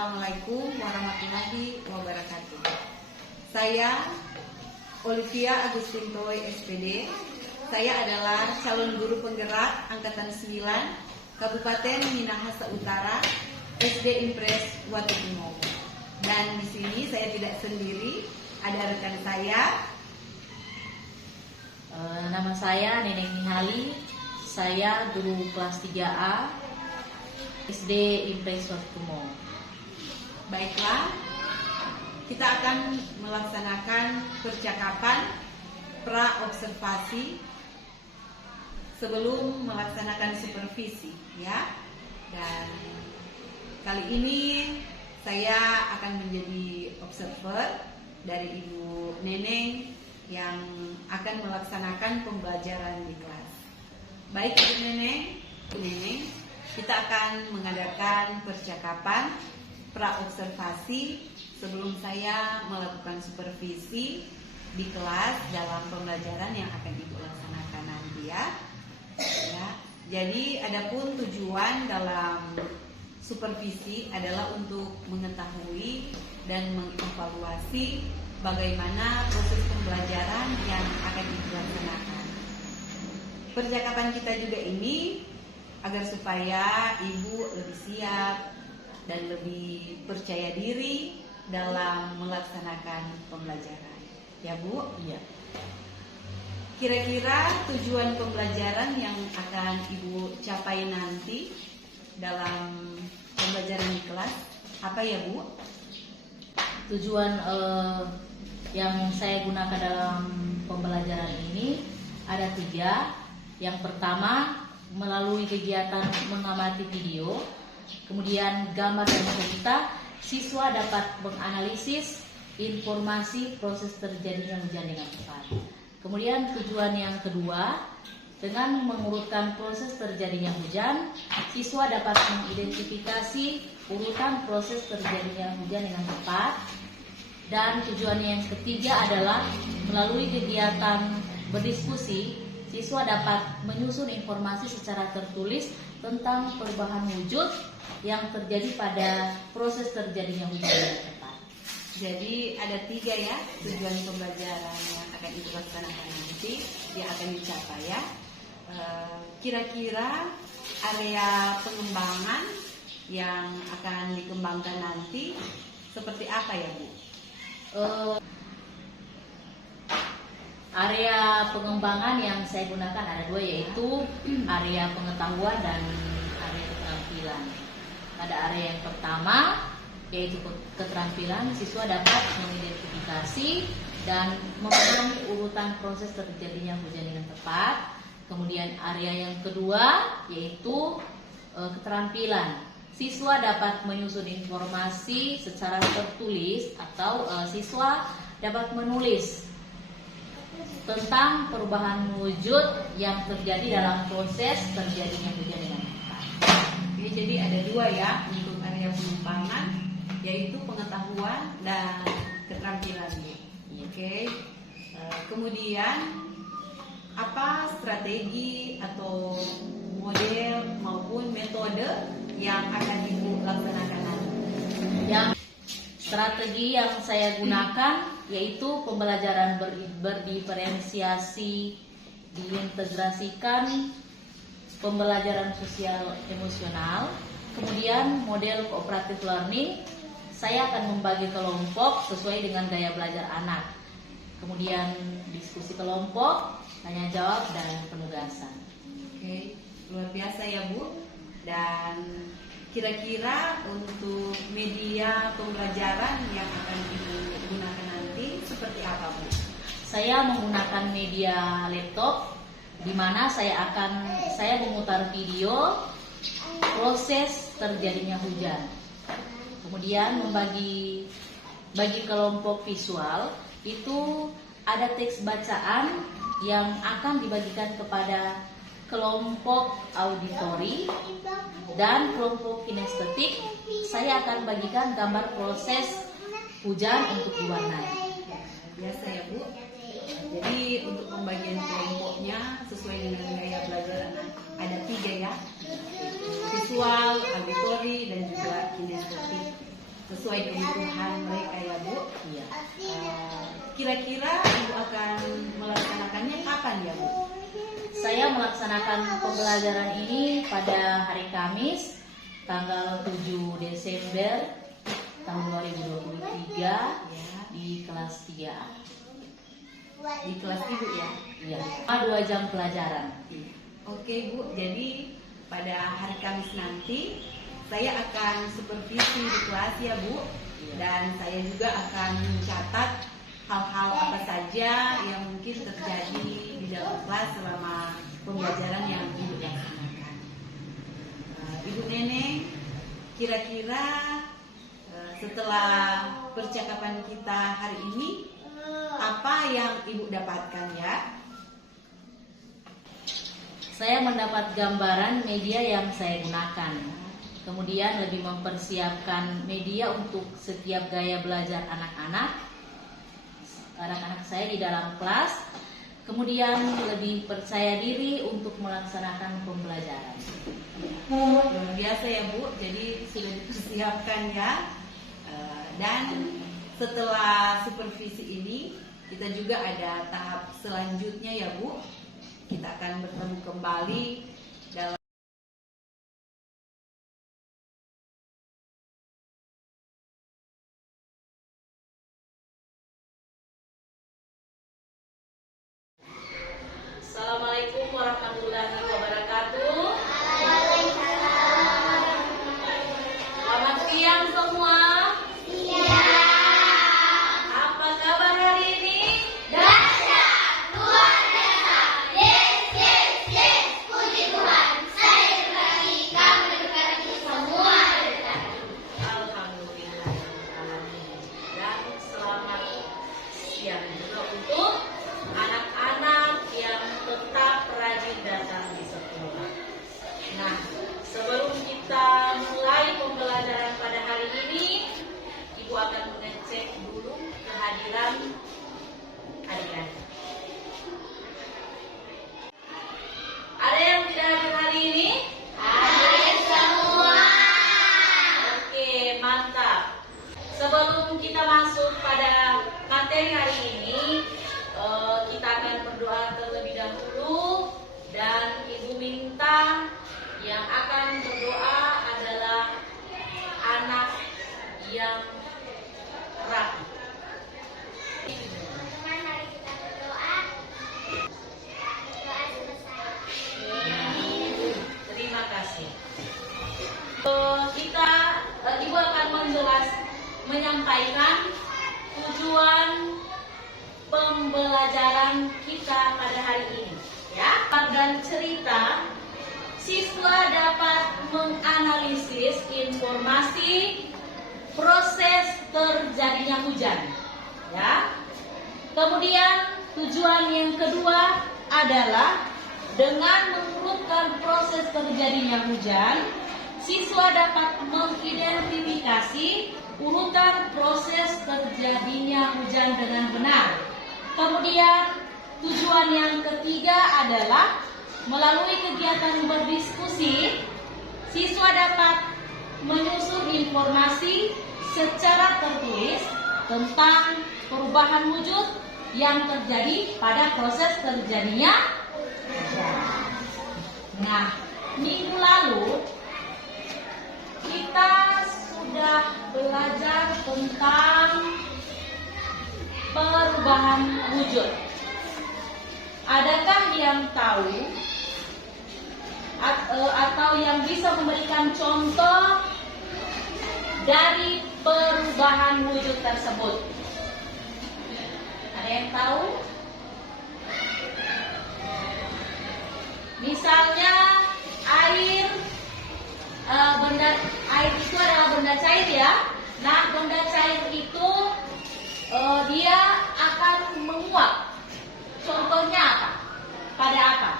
Assalamualaikum warahmatullahi wabarakatuh. Saya Olivia Agustintoy SPD. Saya adalah calon guru penggerak Angkatan 9 Kabupaten Minahasa Utara SD Impres Watukumo. Dan di sini saya tidak sendiri, ada rekan saya. Nama saya Neneng Nihali. Saya guru kelas 3A SD Impres Watukumo. Baiklah, kita akan melaksanakan percakapan pra-observasi sebelum melaksanakan supervisi, ya. Dan kali ini saya akan menjadi observer dari Ibu Neneng yang akan melaksanakan pembelajaran di kelas. Baik, Ibu Neneng, kita akan mengadakan percakapan pra-observasi sebelum saya melakukan supervisi di kelas dalam pembelajaran yang akan Ibu laksanakan nanti, ya. Jadi adapun tujuan dalam supervisi adalah untuk mengetahui dan mengevaluasi bagaimana proses pembelajaran yang akan Ibu laksanakan. Percakapan kita juga ini agar supaya Ibu lebih siap dan lebih percaya diri dalam melaksanakan pembelajaran. Ya, Bu? Iya. Kira-kira tujuan pembelajaran yang akan Ibu capai nanti dalam pembelajaran di kelas apa ya, Bu? Tujuan yang saya gunakan dalam pembelajaran ini ada 3. Yang pertama, melalui kegiatan mengamati video, kemudian gambar dan cerita, siswa dapat menganalisis informasi proses terjadinya hujan dengan tepat. Kemudian tujuan yang kedua, dengan mengurutkan proses terjadinya hujan, siswa dapat mengidentifikasi urutan proses terjadinya hujan dengan tepat. Dan tujuan yang ketiga adalah melalui kegiatan berdiskusi, siswa dapat menyusun informasi secara tertulis tentang perubahan wujud yang terjadi pada proses terjadinya hujan dengan tepat. Jadi ada 3 ya tujuan pembelajaran yang akan Ibu laksanakan nanti yang akan dicapai, ya. Kira-kira area pengembangan yang akan dikembangkan nanti seperti apa ya, Bu? Area pengembangan yang saya gunakan ada 2, yaitu area pengetahuan dan area keterampilan. Pada area yang pertama, yaitu keterampilan, siswa dapat mengidentifikasi dan memahami urutan proses terjadinya hujan dengan tepat. Kemudian area yang kedua, yaitu keterampilan, siswa dapat menyusun informasi secara tertulis atau siswa dapat menulis tentang perubahan wujud yang terjadi dalam proses terjadinya hujan dengan tepat. Oke, jadi ada 2 ya untuk area pengembangan, yaitu pengetahuan dan keterampilan. Oke. Kemudian apa strategi atau model maupun metode yang akan Ibu laksanakan nanti? Yang strategi yang saya gunakan yaitu pembelajaran berdiferensiasi, diintegrasikan pembelajaran sosial emosional, kemudian model cooperative learning. Saya akan membagi kelompok sesuai dengan gaya belajar anak, kemudian diskusi kelompok, tanya jawab, dan penugasan. Oke, luar biasa ya, Bu. Dan kira-kira untuk media pembelajaran yang akan Ibu gunakan nanti seperti apa, Bu? Saya menggunakan media laptop, di mana saya memutar video proses terjadinya hujan. Kemudian bagi kelompok visual itu ada teks bacaan yang akan dibagikan kepada kelompok auditori, dan kelompok kinestetik saya akan bagikan gambar proses hujan untuk diwarnai. Biasa ya, Bu. Jadi untuk pembagian kelompoknya sesuai dengan gaya belajar anak ada 3 ya, visual, auditori, dan juga kinestetik. saya melaksanakan pembelajaran ini pada hari Kamis tanggal 7 Desember tahun 2023 di kelas 3A. Di kelas Ibu ya? Iya, 2 jam pelajaran. Oke Bu, jadi pada hari Kamis nanti saya akan supervisi di kelas ya Bu. Dan saya juga akan mencatat hal-hal apa saja yang mungkin terjadi di dalam kelas selama pembelajaran yang Ibu laksanakan. Ibu Neneng, kira-kira setelah percakapan kita hari ini, apa yang Ibu dapatkan ya? Saya mendapat gambaran media yang saya gunakan. Kemudian lebih mempersiapkan media untuk setiap gaya belajar anak-anak saya di dalam kelas. Kemudian lebih percaya diri untuk melaksanakan pembelajaran. Luar biasa ya Bu, jadi sudah dipersiapkan ya. Dan setelah supervisi ini, kita juga ada tahap selanjutnya ya Bu. Kita akan bertemu kembali dalam Assalamualaikum warahmatullahi wabarakatuh. Selamat siang semua. Apa kabar hari ini? Alhamdulillah. Dan selamat siang juga untuk anak-anak yang tetap rajin datang di sekolah. Nah, sebelum kita mulai pembelajaran pada hari ini, Ibu akan mengecek dulu kehadiran adik-adik. Ada yang tidak hadir hari ini? Hadir semua. Oke, mantap. Sebelum kita masuk pada materi hari ini, kita akan berdoa terlebih dahulu, dan Ibu minta yang akan berdoa adalah anak yang rapi. Teman-teman, mari kita berdoa. Doa selesai. Terima kasih. Ibu akan menyampaikan tujuan pembelajaran kita pada hari ini, ya. Dan cerita, siswa dapat menganalisis informasi proses terjadinya hujan, ya. Kemudian tujuan yang kedua adalah dengan mengurutkan proses terjadinya hujan, siswa dapat mengidentifikasi urutan proses terjadinya hujan dengan benar. Kemudian tujuan yang ketiga adalah melalui kegiatan berdiskusi, siswa dapat menyusun informasi secara tertulis tentang perubahan wujud yang terjadi pada proses terjadinya hujan. Nah, minggu lalu kita sudah belajar tentang perubahan wujud. Adakah yang tahu atau yang bisa memberikan contoh dari perubahan wujud tersebut? Ada yang tahu? Misalnya air itu adalah benda cair ya. Nah, benda cair itu dia akan menguap. Contohnya apa? Pada apa?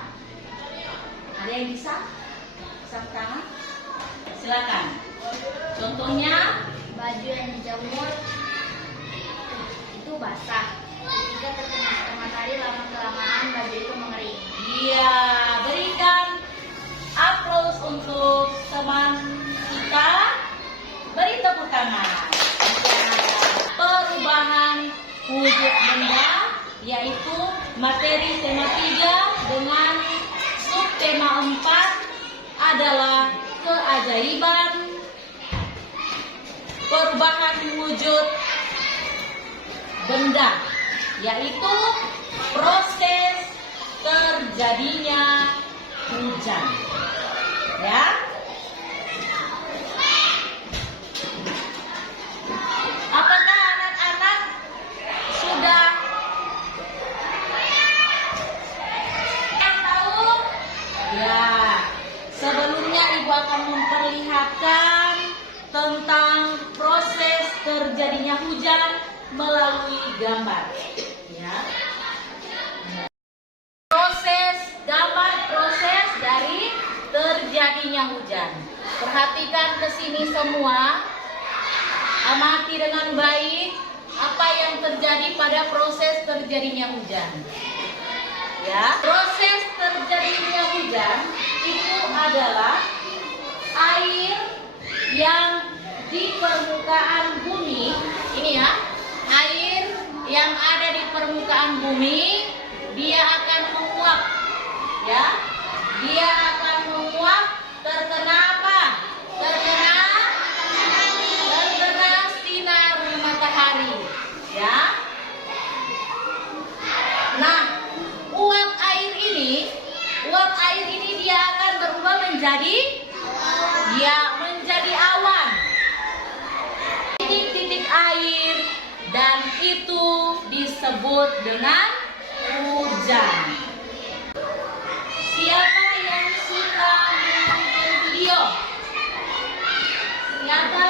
Ada yang bisa? Sapu tangan? Silakan. Contohnya, Baju yang dijemur itu basah. Jika terkena sinar matahari, lama-kelamaan baju itu mengering. iya, berikan aplaus untuk teman kita. Beri tepuk tangan. Perubahan wujud benda, yaitu materi tema 3 dengan tema 4 adalah keajaiban perubahan wujud benda, yaitu proses terjadinya hujan. Ya. Apakah anak-anak sudah tahu? Ya. Sebelumnya Ibu akan memperlihatkan tentang proses terjadinya hujan melalui gambar. Ya. Proses dari terjadinya hujan. Perhatikan ke sini semua. Amati dengan baik apa yang terjadi pada proses terjadinya hujan. Ya, proses terjadinya hujan itu adalah air yang di permukaan bumi. Ini ya, air yang ada di permukaan bumi, dia akan menguap. Ya, dia akan menguap terkena apa? Terkena sinar matahari. Ya. Nah, uap air ini dia akan berubah menjadi awan. Titik-titik air, dan itu disebut dengan hujan. Siapa yang suka menonton video? Siapa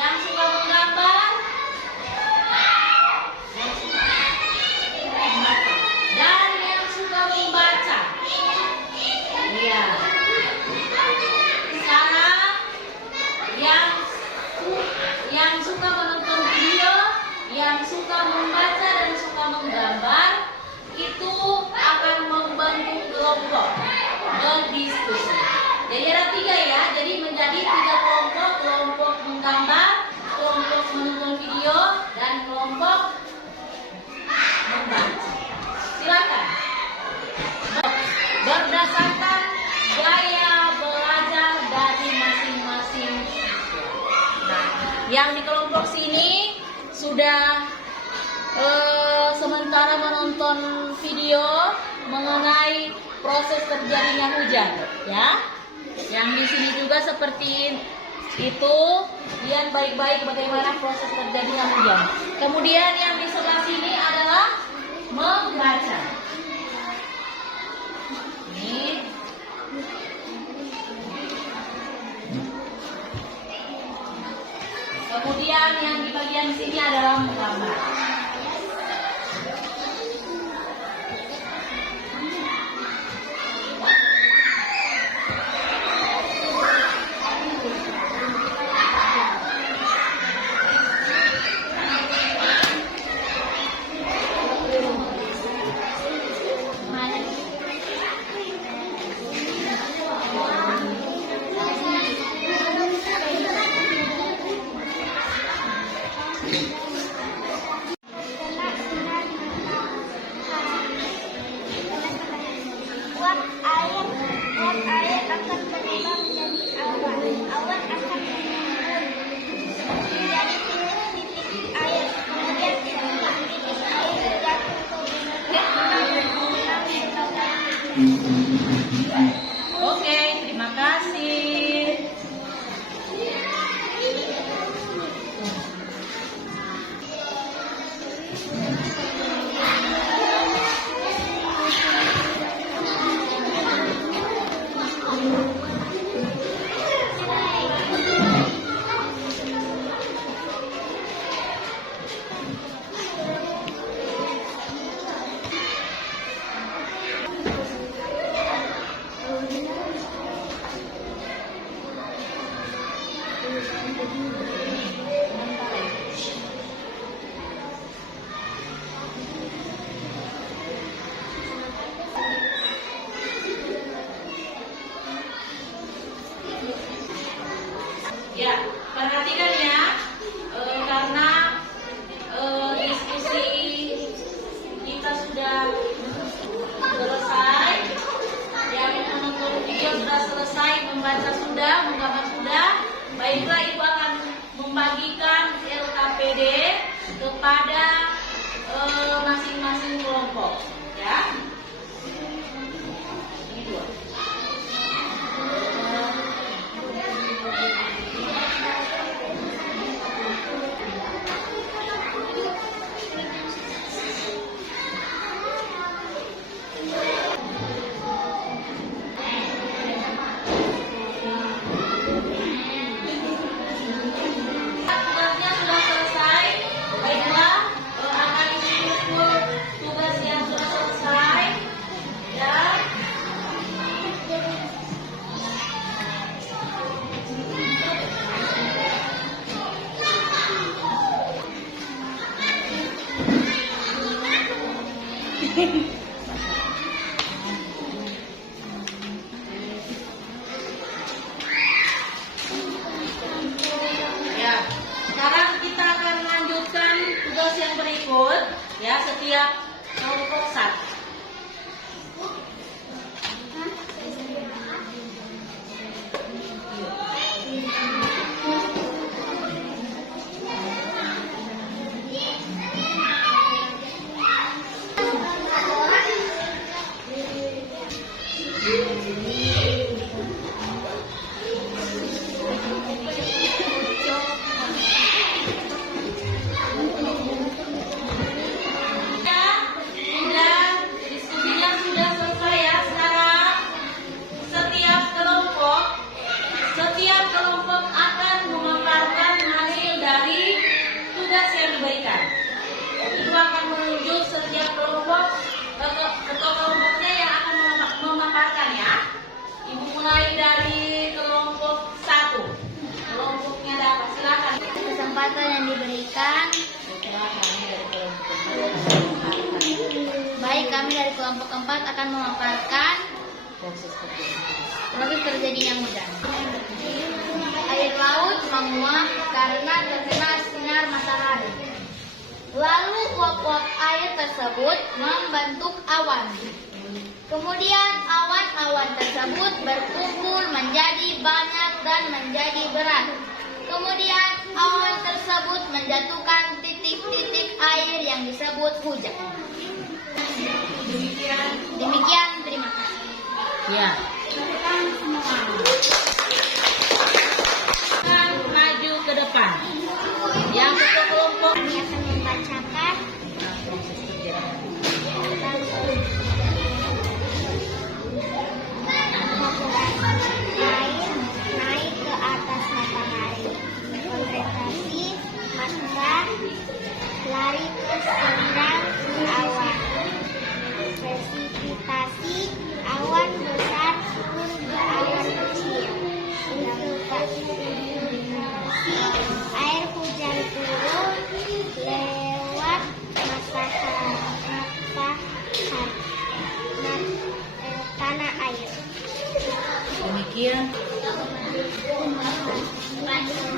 yang suka menggambar? Dan yang suka membaca? Iya. Sekarang yang suka menonton video, yang suka membaca dan suka menggambar, itu akan membentuk kelompok berdiskusi. Jadi ada 3 ya, jadi menjadi 3 kelompok: kelompok menggambar, kelompok menonton video, dan kelompok membaca. Silakan. Berdasarkan gaya belajar dari masing-masing siswa. Nah, yang di kelompok sini sudah sementara menonton video mengenai proses terjadinya hujan, ya. Yang di sini juga seperti itu, lihat baik-baik bagaimana proses terjadinya hujan. Kemudian yang di sebelah sini adalah membaca. Ini. Kemudian yang di bagian sini adalah menggambar. Uap air akan berubah menjadi awan. Awan akan menjadi titik-titik air. Kemudian titik-titik air jatuh ke bumi. Oke, terima kasih. Ya, perhatikan ya, karena diskusi kita sudah membaca sudah, menggambar sudah, baiklah Ibu akan membagikan LKPD kepada masing-masing kelompok, ya. Ini dua. Tugasnya sudah selesai, baiklah akan diukur tugas yang sudah selesai, ya. Ya, sekarang kita akan lanjutkan tugas yang berikut, ya, setiap kelompok satu. Diskusinya sudah selesai ya. Sekarang setiap kelompok akan memaparkan hasil dari tugas yang diberikan. Ibu akan menunjuk setiap kelompok ketua kelompoknya yang akan memaparkan, ya. Ibu mulai dari kelompok 1. Kelompoknya dapat, silakan. Kesempatan yang diberikan. Baik, kami dari kelompok 4 akan memaparkan proses terjadinya hujan. Air laut menguap karena terkena sinar matahari. Lalu uap-uap air tersebut membentuk awan. Kemudian awan-awan tersebut berkumpul menjadi banyak dan menjadi berat. Kemudian awan tersebut menjatuhkan titik-titik air yang disebut hujan. Demikian, terima kasih. Ya. Akan maju ke depan. Yang ketua kelompok Kami akan membacakan proses terjadinya. air naik ke atas matahari. Konsentrasi massa lari ke sedang awan. Presipitasi awan besar turun ke awan kecil. Infiltrasi air hujan turun lewat tanah air. Demikian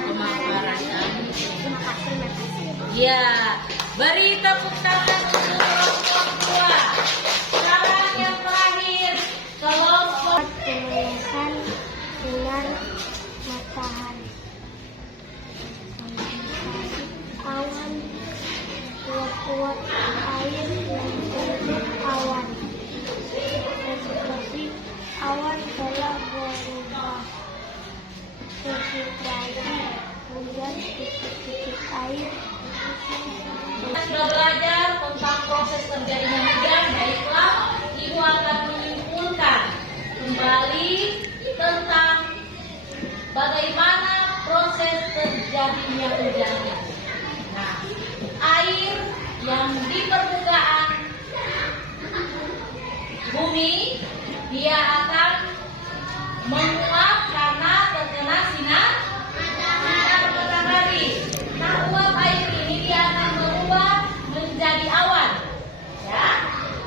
pemaparan kami. Terima kasih. Ya, beri tepuk tangan untuk kelompok 2. Sekarang yang terakhir, kelompok Penglihatan sinar matahari. Awan uap-uap air membentuk awan. Situasi awan telah berubah. Konsentrasi hujan titik-titik air. Kita sudah belajar tentang proses terjadinya hujan. Baiklah, Ibu akan menyimpulkan kembali tentang bagaimana proses terjadinya hujan itu. Nah, air yang di permukaan bumi dia akan menguap karena terkena sinar matahari. Nah, uap air ini dia akan berubah menjadi awan, ya.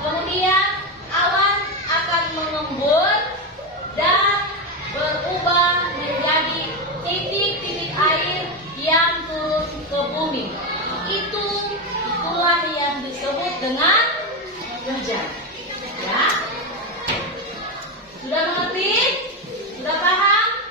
Kemudian awan akan mengembun dan berubah menjadi titik-titik air yang turun ke bumi. Itulah yang disebut dengan hujan. Ya, sudah mengerti? Sudah paham?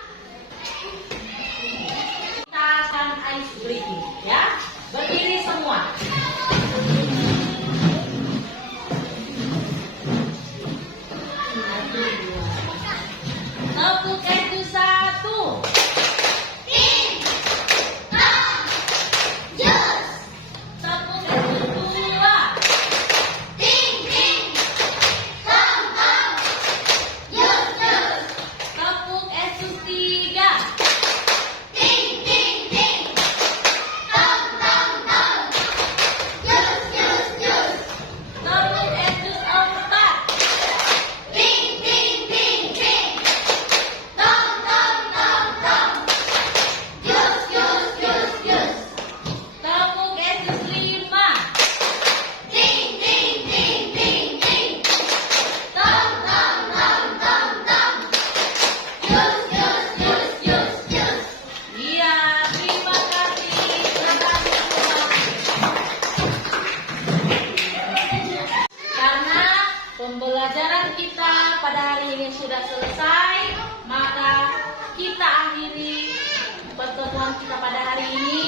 pertemuan kita pada hari ini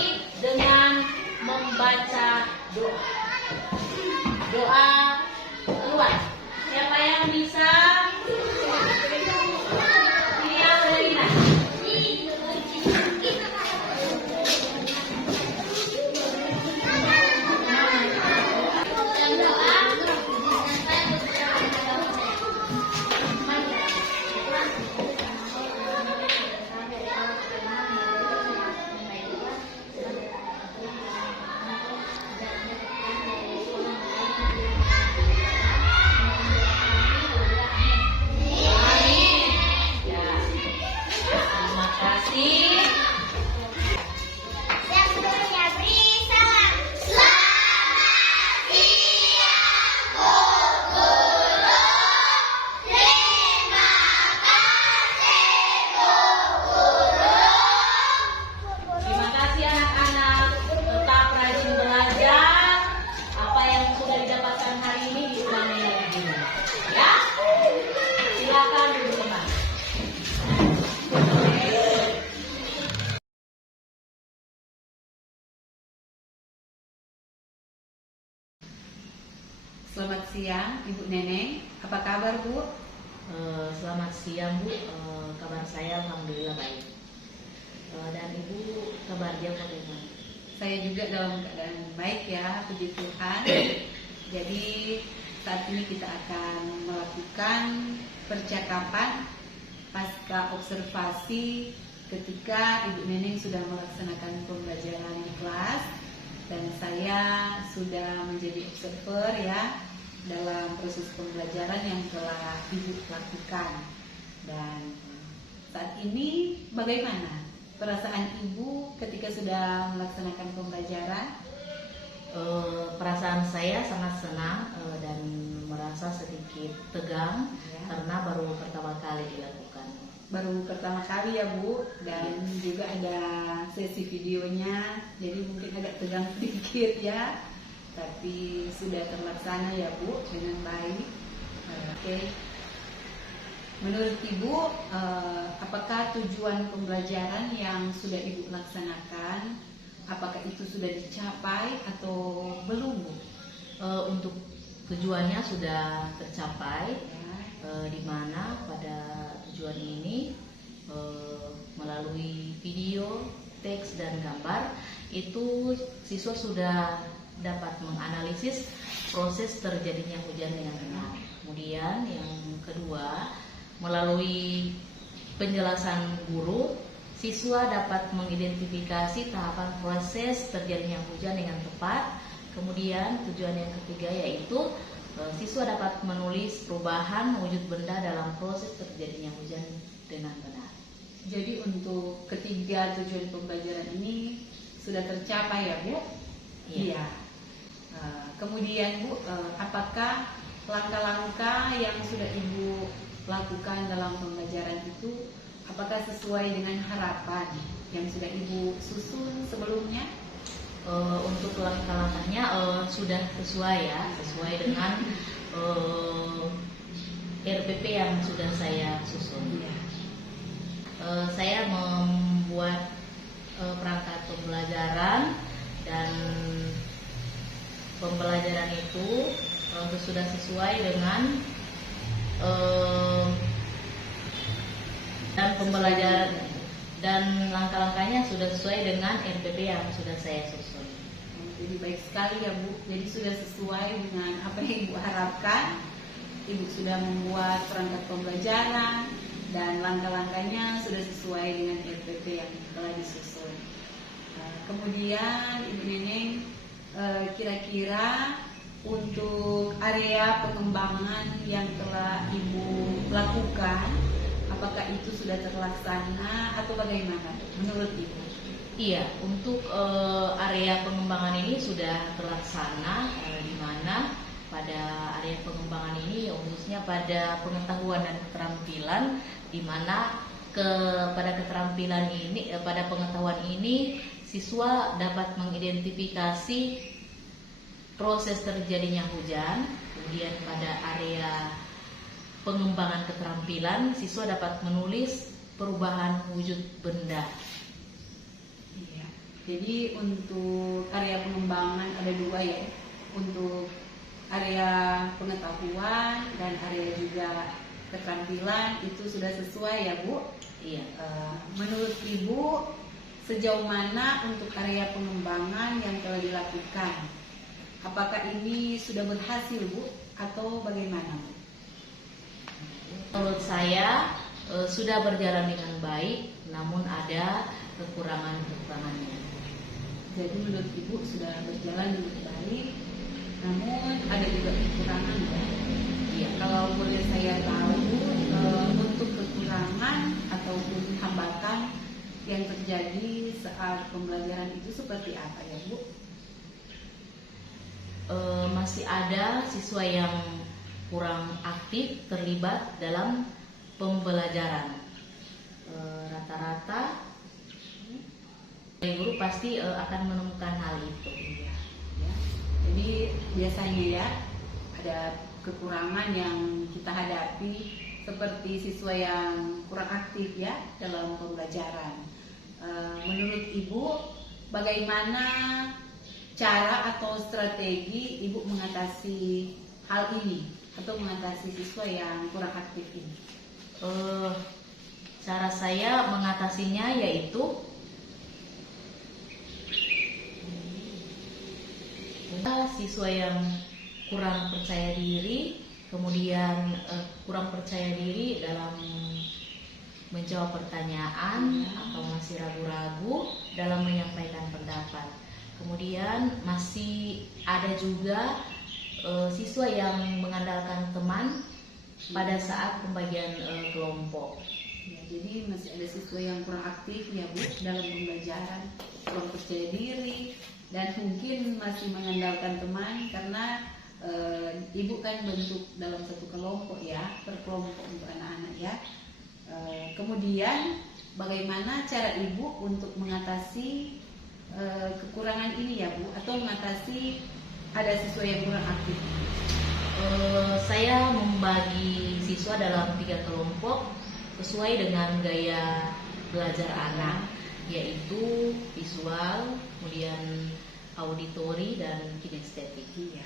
dengan membaca doa. Doa keluar. Siapa yang bisa? Iya, Selina. Selamat siang, Ibu Neneng. Apa kabar, Bu? Selamat siang, Bu. Kabar saya alhamdulillah baik. Dan Ibu kabarnya bagaimana? Saya juga dalam keadaan baik ya, puji Tuhan. Jadi saat ini kita akan melakukan percakapan pasca observasi ketika Ibu Neneng sudah melaksanakan pembelajaran di kelas dan saya sudah menjadi observer ya dalam proses pembelajaran yang telah Ibu lakukan. Dan saat ini bagaimana perasaan Ibu ketika sudah melaksanakan pembelajaran? Perasaan saya sangat senang dan merasa sedikit tegang Ya. karena baru pertama kali dilakukan. Baru pertama kali ya Bu, dan juga ada sesi videonya, jadi mungkin agak tegang sedikit ya, tapi sudah terlaksana ya Bu dengan baik. Oke. Menurut Ibu, apakah tujuan pembelajaran yang sudah Ibu laksanakan, apakah itu sudah dicapai atau belum Bu? Untuk tujuannya sudah tercapai, Ya. di mana pada tujuan ini melalui video, teks dan gambar itu siswa sudah dapat menganalisis proses terjadinya hujan dengan benar. Kemudian yang kedua, melalui penjelasan guru, siswa dapat mengidentifikasi tahapan proses terjadinya hujan dengan tepat. Kemudian tujuan yang ketiga yaitu siswa dapat menulis perubahan wujud benda dalam proses terjadinya hujan dengan benar. Jadi untuk ketiga tujuan pembelajaran ini sudah tercapai ya Bu? Iya. Kemudian Bu, apakah langkah-langkah yang sudah Ibu lakukan dalam pembelajaran itu apakah sesuai dengan harapan yang sudah Ibu susun sebelumnya? Untuk langkah-langkahnya sudah sesuai ya, sesuai dengan RPP yang sudah saya susun. Iya. Saya membuat perangkat pembelajaran dan pembelajaran itu sudah sesuai dengan dan pembelajaran dan langkah-langkahnya sudah sesuai dengan RPP yang sudah saya susun. Jadi baik sekali ya Bu. Jadi sudah sesuai dengan apa yang Ibu harapkan. Ibu sudah membuat perangkat pembelajaran dan langkah-langkahnya sudah sesuai dengan RPP yang telah disusun. Kemudian Ibu Neneng, kira-kira untuk area pengembangan yang telah Ibu lakukan, apakah itu sudah terlaksana atau bagaimana menurut Ibu? Iya, untuk area pengembangan ini sudah terlaksana, di mana pada area pengembangan ini khususnya pada pengetahuan dan keterampilan, di mana pada keterampilan ini, pada pengetahuan ini siswa dapat mengidentifikasi proses terjadinya hujan. Kemudian pada area pengembangan keterampilan siswa dapat menulis perubahan wujud benda. Jadi untuk area pengembangan ada dua ya, untuk area pengetahuan dan area juga keterampilan itu sudah sesuai ya Bu. Iya. Menurut Ibu sejauh mana untuk area pengembangan yang telah dilakukan? Apakah ini sudah berhasil Bu atau bagaimana Bu? Menurut saya sudah berjalan dengan baik, namun ada kekurangan-kekurangannya. Jadi menurut Ibu sudah berjalan dengan baik, namun ada juga kekurangan ya. Iya. Kalau boleh saya tahu untuk kekurangan ataupun hambatan yang terjadi saat pembelajaran itu seperti apa ya Bu? Masih ada siswa yang kurang aktif terlibat dalam pembelajaran. Rata-rata guru pasti akan menemukan hal itu. Ya. Jadi biasanya ya ada kekurangan yang kita hadapi seperti siswa yang kurang aktif ya dalam pembelajaran. Menurut Ibu bagaimana cara atau strategi Ibu mengatasi hal ini atau mengatasi siswa yang kurang aktif ini? Cara saya mengatasinya yaitu siswa yang kurang percaya diri, kemudian kurang percaya diri dalam menjawab pertanyaan atau masih ragu-ragu dalam menyampaikan pendapat. Kemudian masih ada juga siswa yang mengandalkan teman pada saat pembagian kelompok. Ya, jadi masih ada siswa yang kurang aktif ya Bu dalam pembelajaran, kurang percaya diri dan mungkin masih mengandalkan teman karena Ibu kan bentuk dalam satu kelompok ya, per kelompok untuk anak-anak ya. Kemudian bagaimana cara Ibu untuk mengatasi kekurangan ini ya Bu, atau mengatasi ada siswa yang kurang aktif? Saya membagi siswa dalam 3 kelompok sesuai dengan gaya belajar anak, yaitu visual, kemudian auditori dan kinestetik. Iya.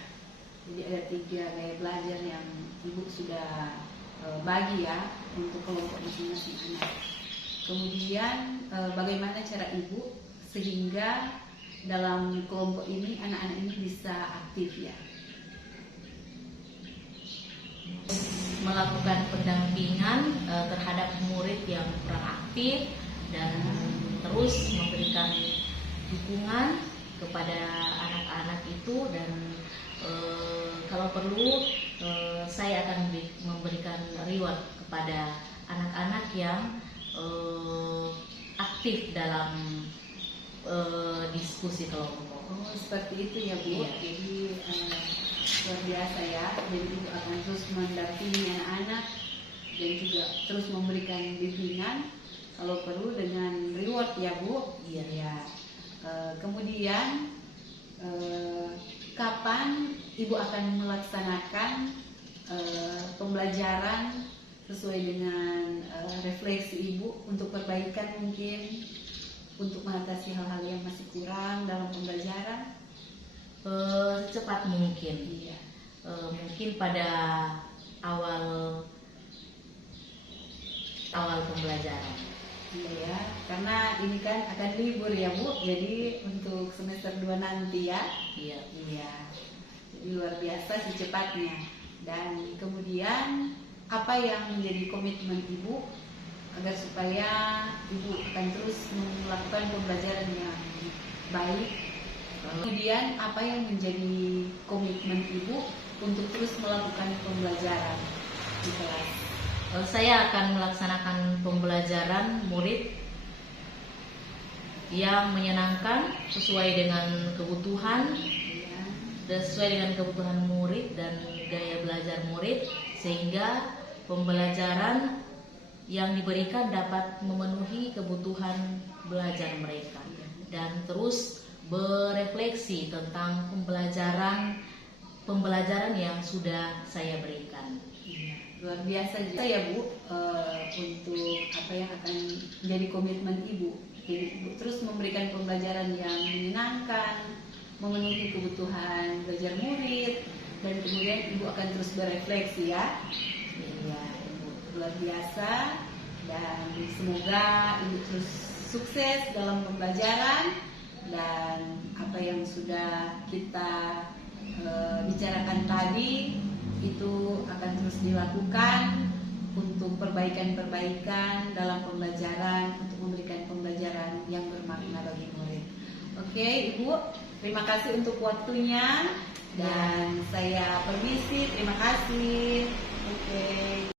Jadi ada 3 gaya belajar yang Ibu sudah bagi ya untuk kelompok masing-masing anak. Kemudian bagaimana cara Ibu sehingga dalam kelompok ini anak-anak ini bisa aktif ya? Melakukan pendampingan terhadap murid yang kurang aktif dan terus memberikan dukungan kepada anak-anak itu, dan kalau perlu saya akan memberikan reward kepada anak-anak yang aktif dalam diskusi kelompok. Oh, seperti itu ya Bu. Iya. Jadi luar biasa ya. Jadi Ibu akan terus mendampingi anak-anak dan juga terus memberikan bimbingan kalau perlu dengan reward ya Bu. Iya. Ya. Kemudian kapan Ibu akan melaksanakan pembelajaran sesuai dengan refleksi Ibu untuk perbaikan mungkin untuk mengatasi hal-hal yang masih kurang dalam pembelajaran? Secepat mungkin. Iya. Mungkin pada awal pembelajaran. Iya ya, karena ini kan akan libur ya Bu, jadi untuk semester 2 nanti ya. Iya. Iya, jadi luar biasa secepatnya. Dan kemudian apa yang menjadi komitmen Ibu agar supaya Ibu akan terus melakukan pembelajaran yang baik? Kemudian apa yang menjadi komitmen Ibu untuk terus melakukan pembelajaran di kelas? Saya akan melaksanakan pembelajaran murid yang menyenangkan sesuai dengan kebutuhan, Iya. sesuai dengan kebutuhan murid dan gaya belajar murid, sehingga pembelajaran yang diberikan dapat memenuhi kebutuhan belajar mereka, dan terus berefleksi tentang pembelajaran yang sudah saya berikan. Iya. luar biasa juga ya Bu, untuk apa yang akan menjadi komitmen Ibu. Jadi Ibu terus memberikan pembelajaran yang menyenangkan, memenuhi kebutuhan belajar murid, dan kemudian Ibu akan terus berefleksi ya. Iya, Ibu luar biasa, dan semoga Ibu terus sukses dalam pembelajaran, dan apa yang sudah kita bicarakan tadi itu akan terus dilakukan untuk perbaikan-perbaikan dalam pembelajaran, untuk memberikan pembelajaran yang bermakna bagi murid. Oke, Ibu, terima kasih untuk waktunya, dan saya permisi. Terima kasih. Oke.